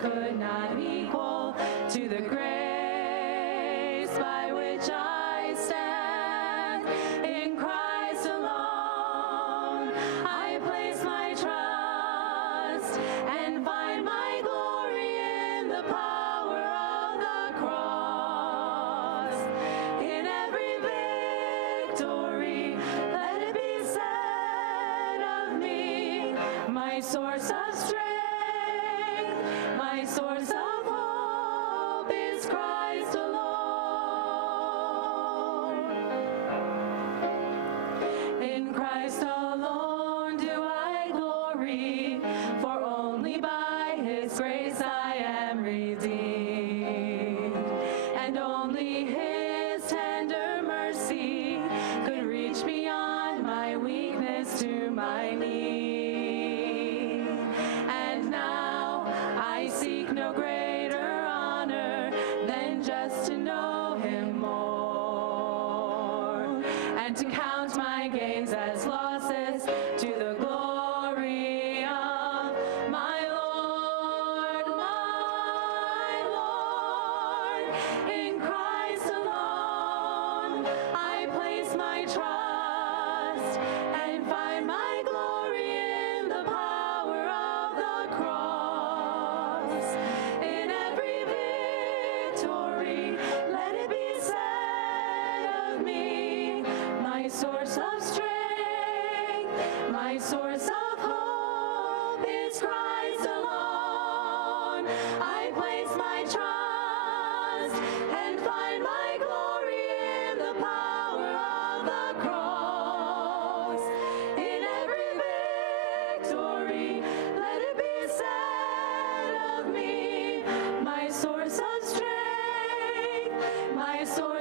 could not equal to the grace by which I stand. In Christ alone I place my trust and find my glory in the power of the cross. In every victory, let it be said of me, my source of strength, my source of hope is Christ alone. In Christ alone do I glory, for only by His grace I am redeemed, and only His tender mercy could reach beyond my weakness to my need. And now I seek no greater honor than just to know Him more, and to count my gains as losses to the glory of my Lord, my Lord. In Christ alone I place my trust and find my glory in the power of the cross. In every victory, let it be said of me, my source of strength, my source of hope is Christ alone. I place my trust and find my glory in the power of the cross. In every victory, let it be said of me, my source of strength, my source